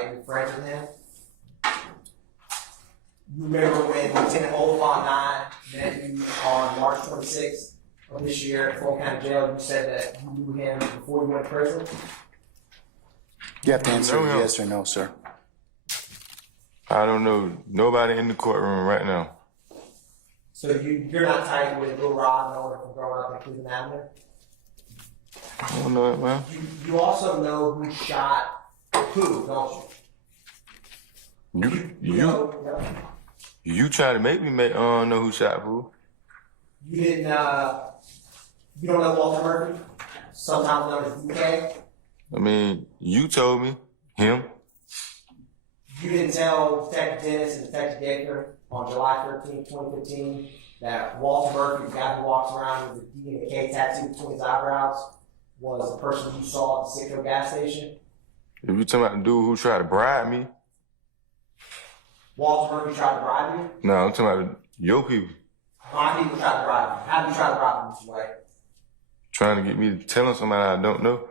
right? You're friends with him. You remember when Lieutenant Oliphant and I met you on March 26th of this year at Fulton County Jail? You said that you knew him before you went to prison. You have to answer yes or no, sir. I don't know nobody in the courtroom right now. So you're not tight with Lil Rod and Owen from growing up in Cleveland Avenue? I don't know it, man. You also know who shot who, don't you? You trying to make me know who shot who? You didn't, you don't know Walter Murphy? Sometimes known as DK? I mean, you told me. Him. You didn't tell Detective Dennis and Detective Gaker on July 13, 2015 that Walter Murphy, the guy who walks around with a D and a K tattoo between his eyebrows, was the person you saw at the Citgo gas station? If you talking about the dude who tried to bribe me. Walter Murphy tried to bribe you? No, I'm talking about your people. My people tried to bribe you. How did you try to bribe me, Mr. White? Trying to get me to tell him somebody I don't know.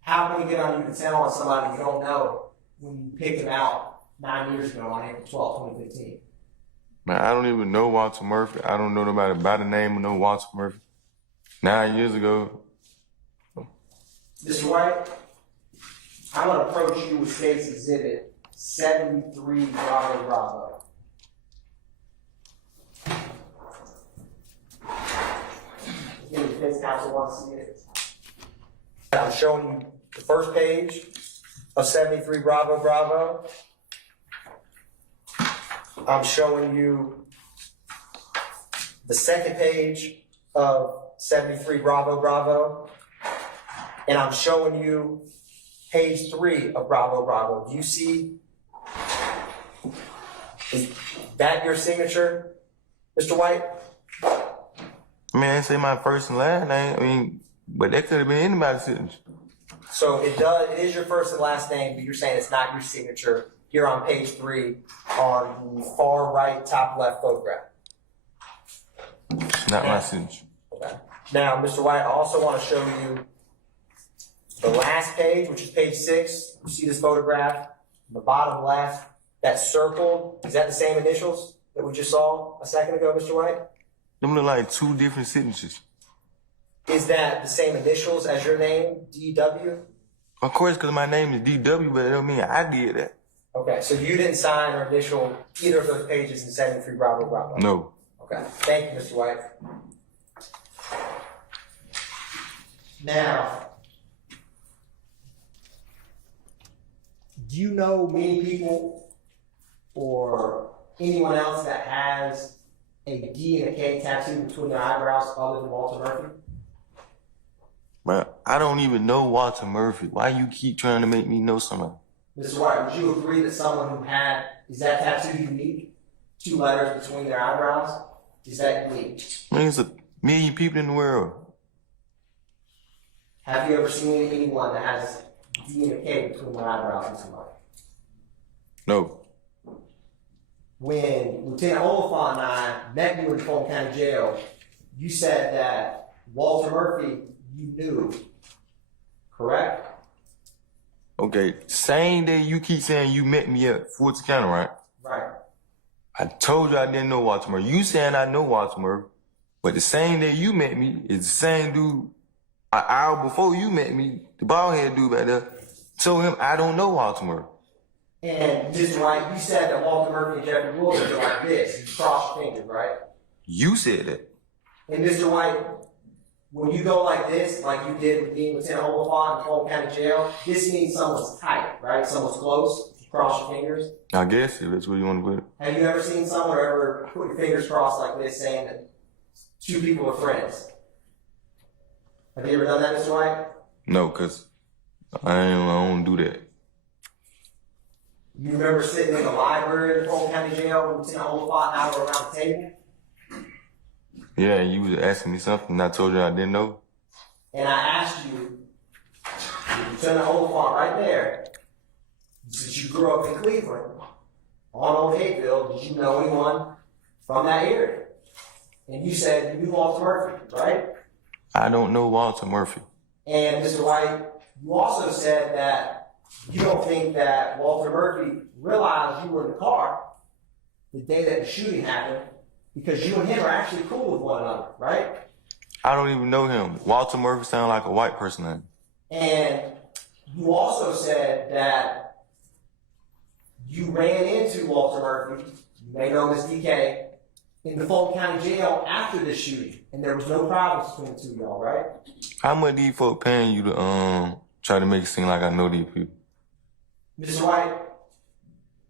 How can we get on you to tell on somebody you don't know when you picked him out 9 years ago on April 12, 2015? Man, I don't even know Walter Murphy. I don't know nobody by the name of no Walter Murphy. 9 years ago. Mr. White, I'm going to approach you with State's Exhibit 73 Bravo Bravo. Again, the defense counsel wants to see it. I'm showing you the first page of 73 Bravo Bravo. I'm showing you the second page of 73 Bravo Bravo. And I'm showing you page 3 of Bravo Bravo. Do you see? Is that your signature, Mr. White? I mean, I didn't say my first and last name. I mean, but that could have been anybody's signature. So it is your first and last name, but you're saying it's not your signature here on page 3 on the far right, top left photograph. Not my signature. Okay. Now, Mr. White, I also want to show you the last page, which is page 6. You see this photograph, the bottom left, that circle. Is that the same initials that we just saw a second ago, Mr. White? Them look like two different signatures. Is that the same initials as your name, DW? Of course, because my name is DW, but it don't mean I did that. Okay, so you didn't sign or initial either of those pages in 73 Bravo Bravo? No. Okay, thank you, Mr. White. Now, do you know many people or anyone else that has a D and a K tattoo between their eyebrows other than Walter Murphy? But I don't even know Walter Murphy. Why you keep trying to make me know somebody? Mr. White, would you agree that someone who is that tattoo unique? 2 letters between their eyebrows? Is that unique? I mean, there's a million people in the world. Have you ever seen anyone that has D and a K between their eyebrows, Mr. White? No. When Lieutenant Oliphant and I met you in Fulton County Jail, you said that Walter Murphy you knew, correct? Okay, same day you keep saying you met me at Fulton County, right? Right. I told you I didn't know Walter Murphy. You saying I know Walter Murphy, but the same day you met me is the same dude an hour before you met me, the bald head dude back there, told him I don't know Walter Murphy. And Mr. White, you said that Walter Murphy and Jeffrey Wilson are like this. You cross your fingers, right? You said that. And Mr. White, when you go like this, like you did with being Lieutenant Oliphant in Fulton County Jail, this means someone's tight, right? Someone's close. You cross your fingers. I guess if that's where you want to put it. Have you ever seen someone ever put your fingers crossed like this, saying that 2 people are friends? Have you ever done that, Mr. White? No, because I don't do that. You remember sitting in the library in Fulton County Jail when Lieutenant Oliphant and I were around the table? Yeah, you was asking me something and I told you I didn't know. And I asked you, Lieutenant Oliphant right there, since you grew up in Cleveland, on Old Hayville, did you know anyone from that area? And you said you knew Walter Murphy, right? I don't know Walter Murphy. And Mr. White, you also said that you don't think that Walter Murphy realized you were in the car the day that the shooting happened because you and him are actually cool with one another, right? I don't even know him. Walter Murphy sounds like a white person name. And you also said that you ran into Walter Murphy, you may know him as DK, in the Fulton County Jail after this shooting, and there was no problems between the two of y'all, right? How much these folk paying you to try to make it seem like I know these people? Mr. White,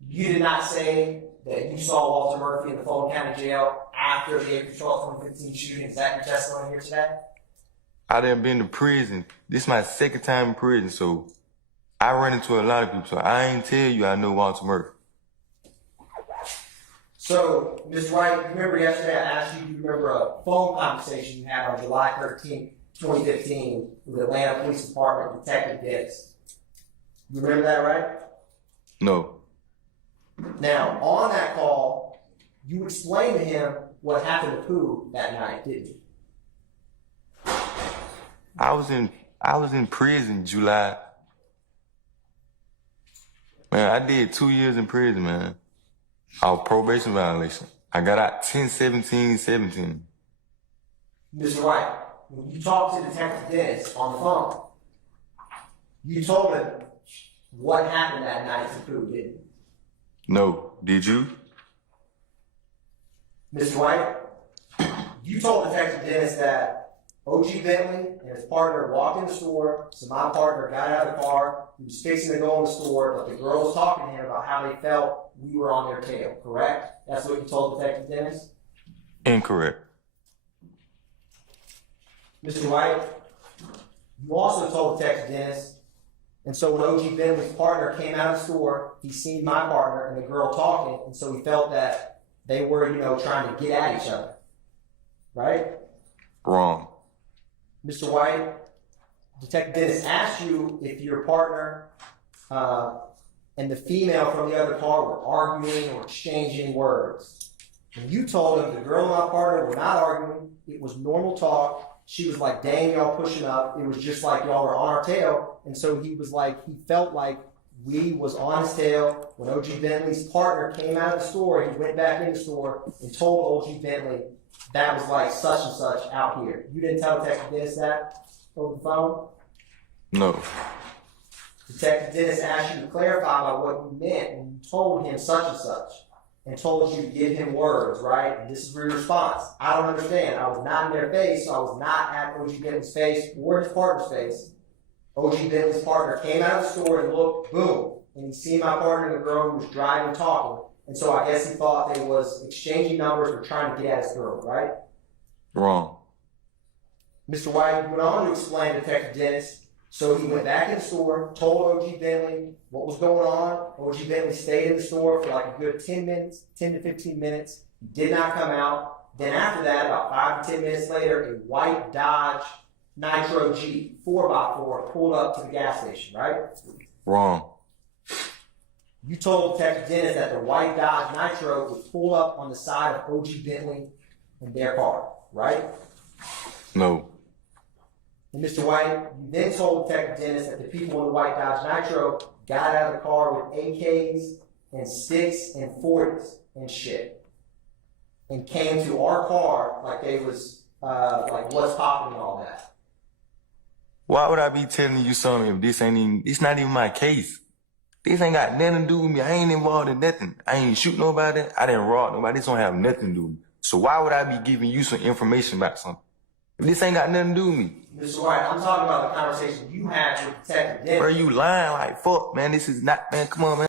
you did not say that you saw Walter Murphy in the Fulton County Jail after the April 12, 2015 shooting. Is that your testimony here today? I done been to prison. This is my second time in prison, so I run into a lot of people. So I ain't tell you I know Walter Murphy. So, Mr. White, remember yesterday I asked you, do you remember a phone conversation you had on July 13, 2015 with the Atlanta Police Department Detective Dennis? You remember that, right? No. Now, on that call, you explained to him what happened to Pooh that night, didn't you? I was in prison July. Man, I did 2 years in prison, man. I was probation violation. I got out 10/17/17. Mr. White, when you talked to Detective Dennis on the phone, you told him what happened that night to Pooh, didn't you? No. Did you? Mr. White, you told Detective Dennis that O.G. Bentley and his partner walked in the store, so my partner got out of the car, he was fixing to go in the store, but the girl was talking to him about how they felt we were on their tail, correct? That's what you told Detective Dennis? Incorrect. Mr. White, you also told Detective Dennis, and so when O.G. Bentley's partner came out of the store, he seen my partner and the girl talking, and so he felt that they were, trying to get at each other, right? Wrong. Mr. White, Detective Dennis asked you if your partner and the female from the other car were arguing or exchanging words. And you told him the girl and my partner were not arguing. It was normal talk. She was like, dang, y'all pushing up. It was just like y'all were on our tail. And so he felt like we was on his tail. When O.G. Bentley's partner came out of the store, he went back in the store and told O.G. Bentley that was like such and such out here. You didn't tell Detective Dennis that over the phone? No. Detective Dennis asked you to clarify by what you meant when you told him such and such, and told you to give him words, right? And this is your response. I don't understand. I was not in their face, so I was not at O.G. Bentley's face or his partner's face. O.G. Bentley's partner came out of the store and looked, boom, and he seen my partner and the girl who was driving talking. And so I guess he thought they was exchanging numbers or trying to get at his girl, right? Wrong. Mr. White went on to explain to Detective Dennis. So he went back in the store, told O.G. Bentley what was going on. O.G. Bentley stayed in the store for like a good 10 to 15 minutes. He did not come out. Then after that, about 5 to 10 minutes later, a white Dodge Nitro Jeep 4x4 pulled up to the gas station, right? Wrong. You told Detective Dennis that the white Dodge Nitro would pull up on the side of O.G. Bentley and their car, right? No. And Mr. White, you then told Detective Dennis that the people in the white Dodge Nitro got out of the car with AKs and sticks and 40s and shit, and came to our car like they was like what's popping and all that. Why would I be telling you something if it's not even my case? This ain't got nothing to do with me. I ain't involved in nothing. I ain't shoot nobody. I didn't rob nobody. This don't have nothing to do with me. So why would I be giving you some information about something? If this ain't got nothing to do with me. Mr. White, I'm talking about the conversation you had with Detective Dennis. Bro, you lying like fuck, man. This is not, man, come on, man.